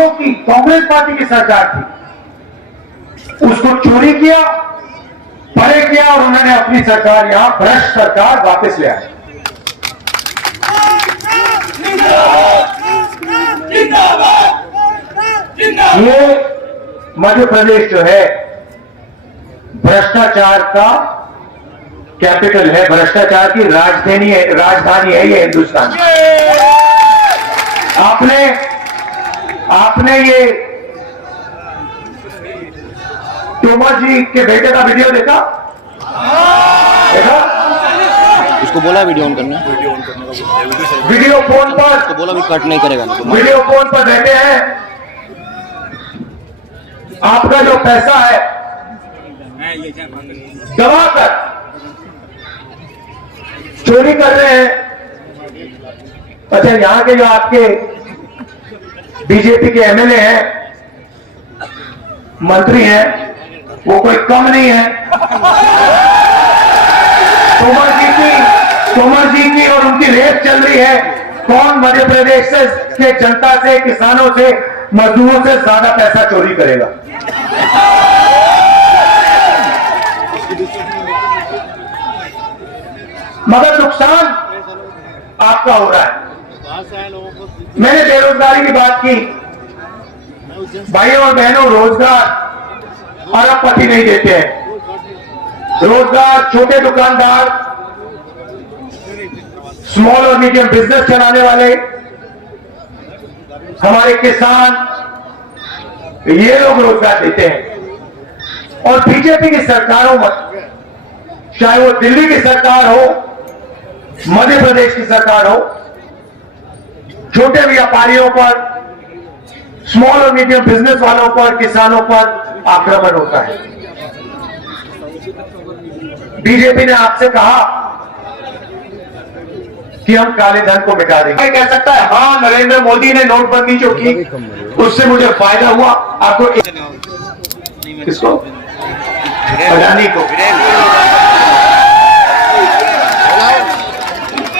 दोनों की कांग्रेस पार्टी की सरकार थी, उसको चोरी किया, परे किया और उन्होंने अपनी सरकार यहां भ्रष्ट सरकार वापस ले आई। ये मध्य प्रदेश जो है भ्रष्टाचार का कैपिटल है, भ्रष्टाचार की राजधानी है ये हिंदुस्तान। आपने ये तोमर जी के बेटे का वीडियो देखा? उसको बोला वीडियो ऑन करना, वीडियो फोन पर, उसको बोला भी कट नहीं करेगा। वीडियो फोन पर बैठे हैं, आपका जो पैसा है दबा कर चोरी कर रहे हैं। अच्छा, यहां के जो आपके बीजेपी के एमएलए हैं, मंत्री हैं, वो कोई कम नहीं है। तोमर जी की और उनकी रेस चल रही है, कौन मध्य प्रदेश से के जनता से, किसानों से, मजदूरों से ज्यादा पैसा चोरी करेगा। मगर नुकसान आपका हो रहा है। मैंने बेरोजगारी की बात की, भाइयों और बहनों, रोजगार अरबपति नहीं देते हैं। रोजगार छोटे दुकानदार, स्मॉल और मीडियम बिजनेस चलाने वाले, हमारे किसान, ये लोग रोजगार देते हैं। और बीजेपी की सरकारों में, चाहे वो दिल्ली की सरकार हो, मध्य प्रदेश की सरकार हो, छोटे व्यापारियों पर, स्मॉल और मीडियम बिजनेस वालों पर, किसानों पर आक्रमण होता है। बीजेपी ने आपसे कहा कि हम काले धन को मिटा देंगे। कह सकता है हाँ, नरेंद्र मोदी ने नोटबंदी जो की उससे मुझे फायदा हुआ। आपको किसको? अडानी को।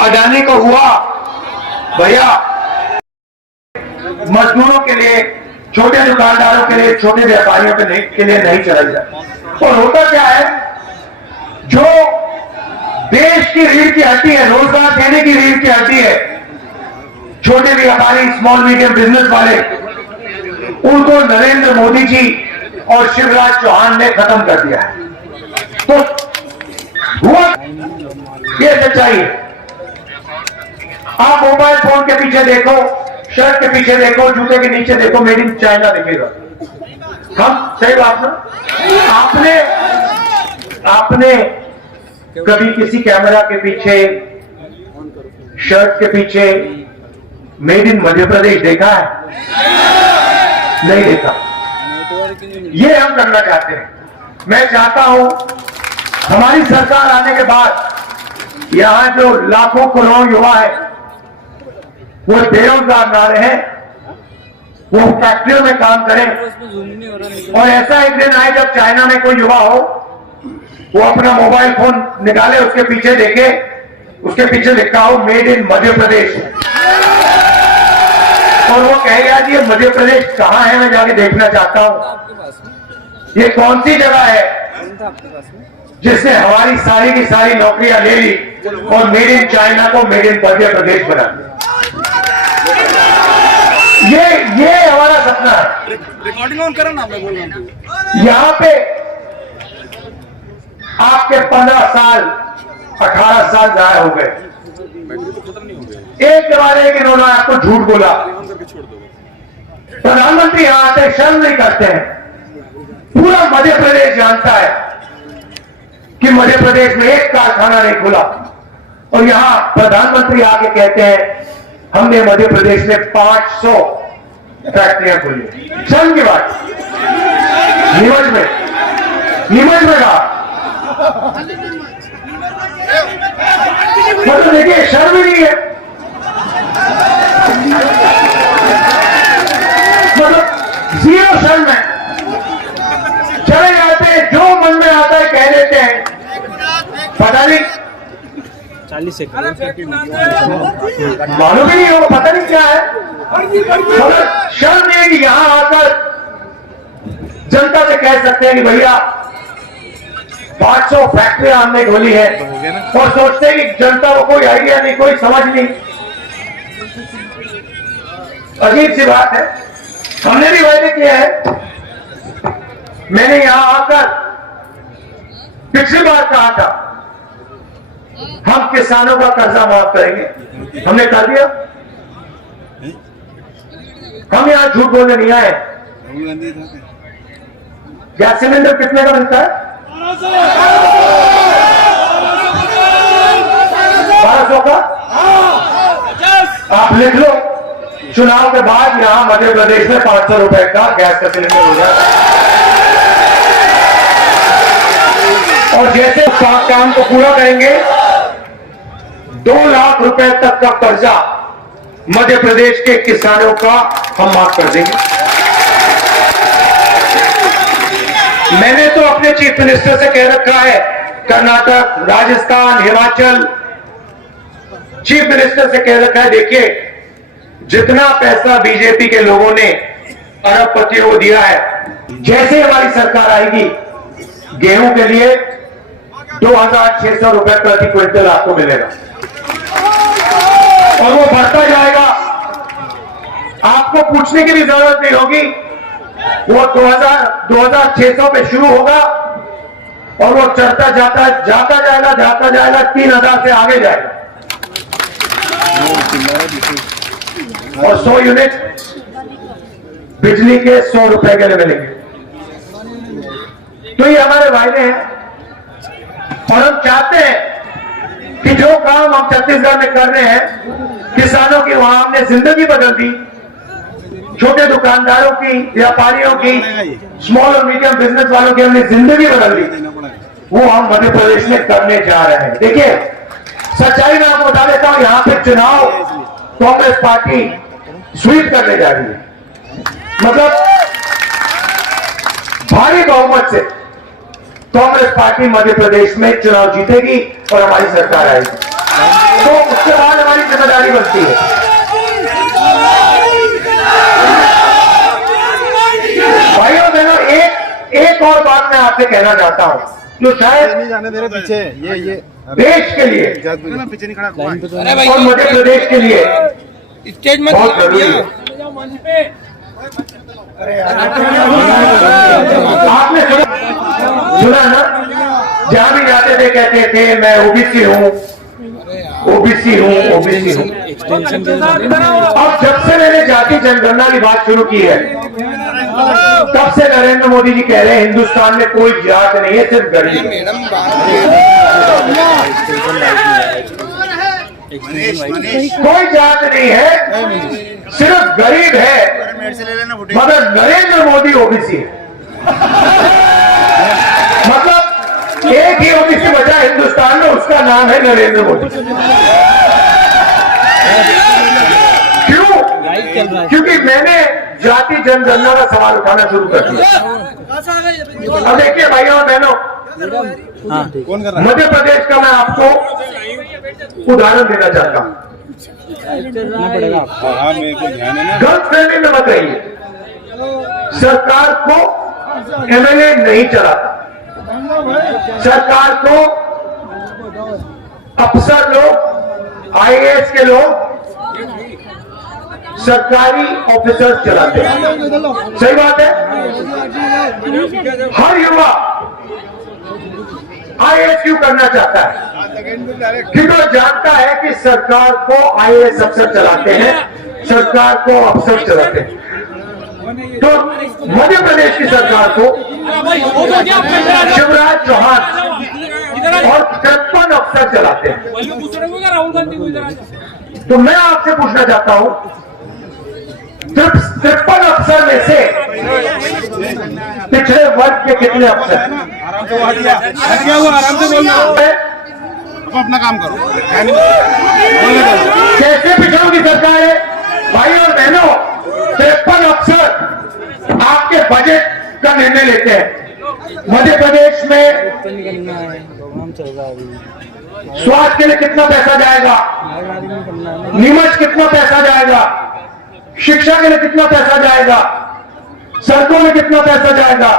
अडानी को हुआ भैया, मजदूरों के लिए, छोटे दुकानदारों के लिए, छोटे व्यापारियों के लिए नहीं चला जाए। और होता क्या है, जो देश की रीढ़ की हड्डी है, रोजगार देने की रीढ़ की हड्डी है, छोटे व्यापारी, स्मॉल मीडियम बिजनेस वाले, उनको नरेंद्र मोदी जी और शिवराज चौहान ने खत्म कर दिया है। तो हुआ ये सच्चाई है। आप मोबाइल फोन के पीछे देखो, शर्ट के पीछे देखो, जूते के नीचे देखो, मेड इन चाइना दिखेगा। हम सही बात ना? आपने कभी किसी कैमरा के पीछे, शर्ट के पीछे मेड इन मध्य प्रदेश देखा है? नहीं देखा। ये हम करना चाहते हैं। मैं चाहता हूं हमारी सरकार आने के बाद यहां जो लाखों करोड़ों युवा है वो बेरोजगार ना रहे, वो फैक्ट्रियों में काम करें। और ऐसा एक दिन आए जब चाइना में कोई युवा हो, वो अपना मोबाइल फोन निकाले, उसके पीछे देखे, उसके पीछे लिखा हो मेड इन मध्य प्रदेश, और वो कहेगा कि ये मध्य प्रदेश कहां है, मैं जाके देखना चाहता हूं। ये कौन सी जगह है जिसने हमारी सारी की सारी नौकरियां ले ली और मेड इन चाइना को मेड इन मध्य प्रदेश बना दिया। ये हमारा सपना है। रिकॉर्डिंग ऑन करो ना, मैं बोल रहा हूं। यहां पे आपके 15 साल 18 साल जाया हो गए। एक बार एक इन्होंने आपको झूठ बोला। प्रधानमंत्री यहां आते शर्म नहीं करते हैं। पूरा मध्य प्रदेश जानता है कि मध्य प्रदेश में एक कारखाना नहीं खुला, और यहां प्रधानमंत्री आके कहते हैं हमने मध्य प्रदेश में 500 फैक्ट्रियां खोली। शर्म की बात। नीमच में कहा, मतलब देखिए शर्म नहीं है, मतलब जीरो शर्म है। चले जाते हैं, जो मन में आता है कह देते हैं, पता नहीं 40 सेकंड मालूम ही नहीं होगा, पता नहीं क्या है। शर्म नहीं है कि कह सकते हैं कि भैया 500 फैक्ट्रियां हमने खोली है और सोचते हैं कि जनता को कोई आइडिया नहीं, कोई समझ नहीं। अजीब सी बात है। हमने भी वायदे किया है। मैंने यहां आकर पिछली बार कहा था हम किसानों का कर्जा माफ करेंगे, हमने कर दिया। हम यहां झूठ बोलने नहीं आए। गैस सिलेंडर कितने का मिलता है? 1200 का। आप लिख लो, चुनाव के बाद यहां मध्य प्रदेश में 500 रुपए का गैस का सिलेंडर हो जाए। और जैसे काम को पूरा करेंगे 2 लाख रुपए तक का कर्जा मध्य प्रदेश के किसानों का हम माफ कर देंगे। मैंने तो अपने चीफ मिनिस्टर से कह रखा है, कर्नाटक, राजस्थान, हिमाचल, चीफ मिनिस्टर से कह रखा है, देखिए जितना पैसा बीजेपी के लोगों ने अरबपतियों को दिया है, जैसे हमारी सरकार आएगी गेहूं के लिए 2600 रुपए प्रति क्विंटल आपको मिलेगा और वो बढ़ता जाएगा। आपको पूछने की भी जरूरत नहीं होगी। वो 2600 पे शुरू होगा और वो चढ़ता जाता जाएगा 3000 से आगे जाएगा और 100 यूनिट बिजली के 100 रुपए के लिए मिलेंगे। तो ये हमारे वायदे हैं और हम चाहते हैं कि जो काम हम छत्तीसगढ़ में कर रहे हैं, किसानों की वहां हमने जिंदगी बदल दी, छोटे दुकानदारों की, व्यापारियों की, स्मॉल और मीडियम बिजनेस वालों की हमने जिंदगी बदल दी, वो हम मध्य प्रदेश में करने जा रहे हैं। देखिए सच्चाई में आपको बता देता हूं, यहां पे चुनाव कांग्रेस पार्टी स्वीप करने जा रही है। मतलब भारी बहुमत से कांग्रेस पार्टी मध्य प्रदेश में चुनाव जीतेगी और हमारी सरकार आएगी। तो उसके बाद हमारी जिम्मेदारी बनती है। भाइयों बहनों, एक और बात मैं आपसे कहना चाहता हूं जो शायद नहीं जाने दे रहे पीछे, ये देश के लिए पीछे नहीं खड़ा और मध्य प्रदेश के लिए स्टेज में बहुत जरूरी है। आपने सुना ना, जहां भी जाते थे कहते थे मैं ओबीसी हूं। अब जब से मैंने जाति जनगणना की बात शुरू की है, तब से नरेंद्र मोदी जी कह रहे हैं हिंदुस्तान में कोई जात नहीं है, सिर्फ गरीब है। कोई जात नहीं है, सिर्फ गरीब है, मगर नरेंद्र मोदी ओबीसी है। मतलब एक ही ओबीसी बचा हिंदुस्तान में, उसका नाम है नरेंद्र मोदी। क्यों? क्योंकि मैंने जाति जनगणना का सवाल उठाना शुरू कर दिया। अब देखिए भाइयों और बहनों, मध्य प्रदेश का मैं आपको उदाहरण देना चाहता हूं। गलत फहमी में मत रहिए, सरकार को एमएलए नहीं चलाता, सरकार को अफसर लोग, आईएएस के लोग, सरकारी ऑफिसर्स चलाते हैं। सही बात है। हर युवा आईएएस क्यों करना चाहता है? क्योंकि वो जानता है कि सरकार को आईएएस अफसर चलाते हैं, सरकार को अफसर चलाते हैं। तो मध्य प्रदेश की सरकार को शिवराज चौहान और 53 अफसर चलाते हैं। तो मैं आपसे पूछना चाहता हूं, 53 अफसर में से पिछड़े वर्ग के कितने अफसर? आराम से बोलना, अपना काम करो। कैसे पिछड़ों की सरकार है? भाई और बहनों, 53 अफसर आपके बजट का निर्णय लेते हैं। मध्य प्रदेश में स्वास्थ्य के लिए कितना पैसा जाएगा, नीमच कितना पैसा जाएगा, शिक्षा के लिए कितना पैसा जाएगा, सड़कों में कितना पैसा जाएगा,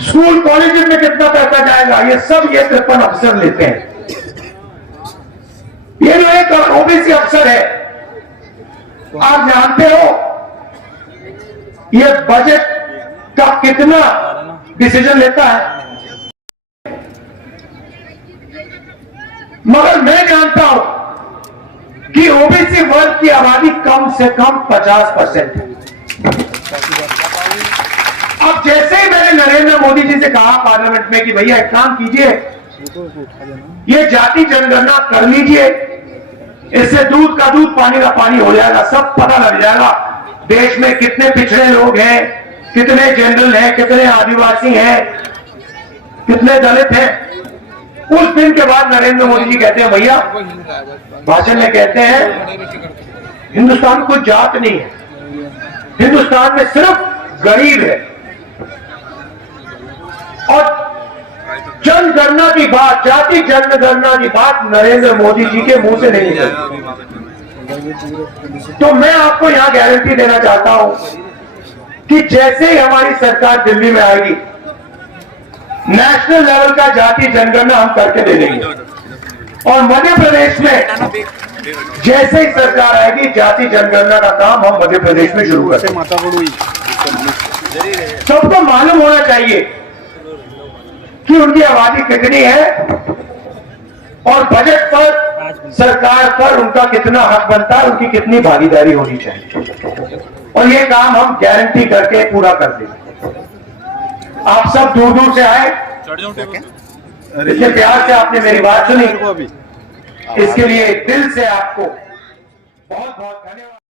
स्कूल कॉलेज में कितना पैसा जाएगा, ये सब ये 53 अफसर लेते हैं। ये जो एक ओबीसी अफसर है, आप जानते हो ये बजट का कितना डिसीजन लेता है, मगर मैं जानता हूं कि ओबीसी वर्ग की आबादी कम से कम 50% है। अब जैसे ही मैंने नरेंद्र मोदी जी से कहा पार्लियामेंट में कि भैया एक काम कीजिए, ये जाति जनगणना कर लीजिए, इससे दूध का दूध पानी का पानी हो जाएगा, सब पता लग जाएगा देश में कितने पिछड़े लोग हैं, कितने जनरल हैं, कितने आदिवासी हैं, कितने दलित हैं। उस दिन के बाद नरेंद्र मोदी जी कहते हैं, भैया भाषण में कहते हैं हिंदुस्तान में कोई जात नहीं है, हिंदुस्तान में सिर्फ गरीब है। और जनगणना की बात, जाति जनगणना की बात नरेंद्र मोदी जी के मुंह से नहीं निकलती। तो मैं आपको यहां गारंटी देना चाहता हूं कि जैसे ही हमारी सरकार दिल्ली में आएगी, नेशनल लेवल का जाति जनगणना हम करके दे देंगे। और मध्य प्रदेश में जैसे ही सरकार आएगी, जाति जनगणना का काम हम मध्य प्रदेश में शुरू करते हैं। सबको मालूम होना चाहिए कि उनकी आबादी कितनी है और बजट पर, सरकार पर उनका कितना हक बनता है, उनकी कितनी भागीदारी होनी चाहिए। और ये काम हम गारंटी करके पूरा कर देंगे। आप सब दूर दूर से आए, इतने प्यार से आपने मेरी बात सुनी, इसके लिए दिल से आपको बहुत बहुत धन्यवाद।